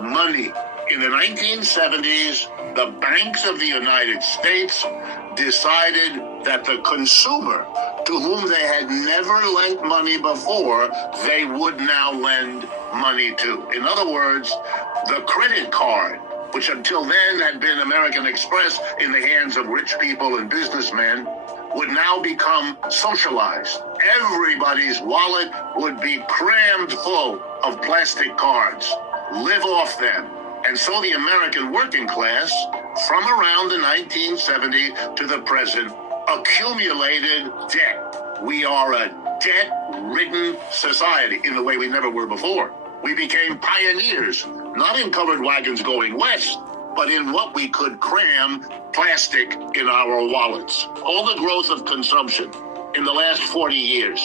money. In the 1970s, the banks of the United States decided that the consumer, to whom they had never lent money before, they would now lend money to. In other words, the credit card, which until then had been American Express in the hands of rich people and businessmen, would now become socialized. Everybody's wallet would be crammed full of plastic cards. Live off them. And so the American working class, from around the 1970 to the present, accumulated debt. We are a debt-ridden society in the way we never were before. We became pioneers, not in covered wagons going west, but in what we could cram plastic in our wallets. All the growth of consumption in the last 40 years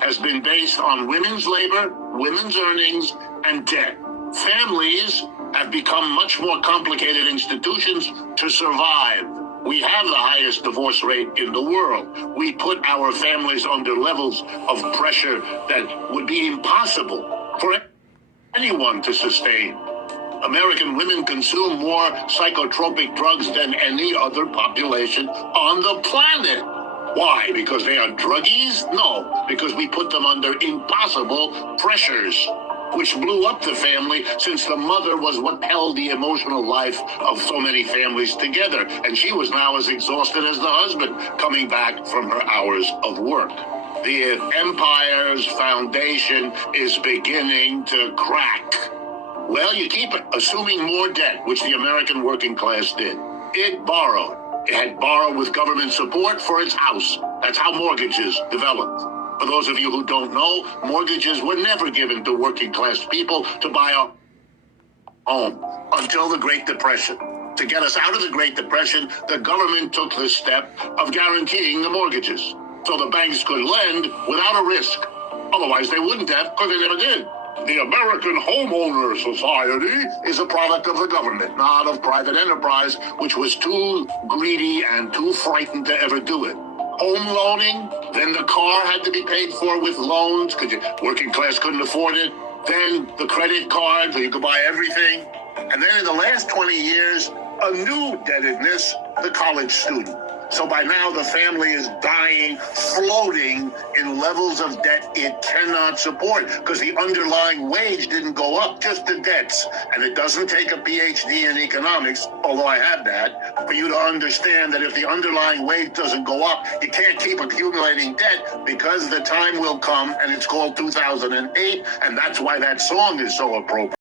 has been based on women's labor, women's earnings, and debt. Families have become much more complicated institutions to survive. We have the highest divorce rate in the world. We put our families under levels of pressure that would be impossible for anyone to sustain. American women consume more psychotropic drugs than any other population on the planet. Why? Because they are druggies? No, because we put them under impossible pressures, which blew up the family, since the mother was what held the emotional life of so many families together. And she was now as exhausted as the husband coming back from her hours of work. The empire's foundation is beginning to crack. Well, you keep assuming more debt, which the American working class did. It borrowed. It had borrowed with government support for its house. That's how mortgages developed. For those of you who don't know, mortgages were never given to working class people to buy a home until the Great Depression. To get us out of the Great Depression, the government took the step of guaranteeing the mortgages, so the banks could lend without a risk. Otherwise, they wouldn't have, because they never did. The American Homeowner Society is a product of the government, not of private enterprise, which was too greedy and too frightened to ever do it. Home loaning, then the car had to be paid for with loans because working class couldn't afford it. Then the credit card, so you could buy everything. And then in the last 20 years, a new indebtedness, the college student. So by now the family is dying, floating in levels of debt it cannot support because the underlying wage didn't go up, just the debts. And it doesn't take a PhD in economics, although I have that, for you to understand that if the underlying wage doesn't go up, you can't keep accumulating debt, because the time will come, and it's called 2008, and that's why that song is so appropriate.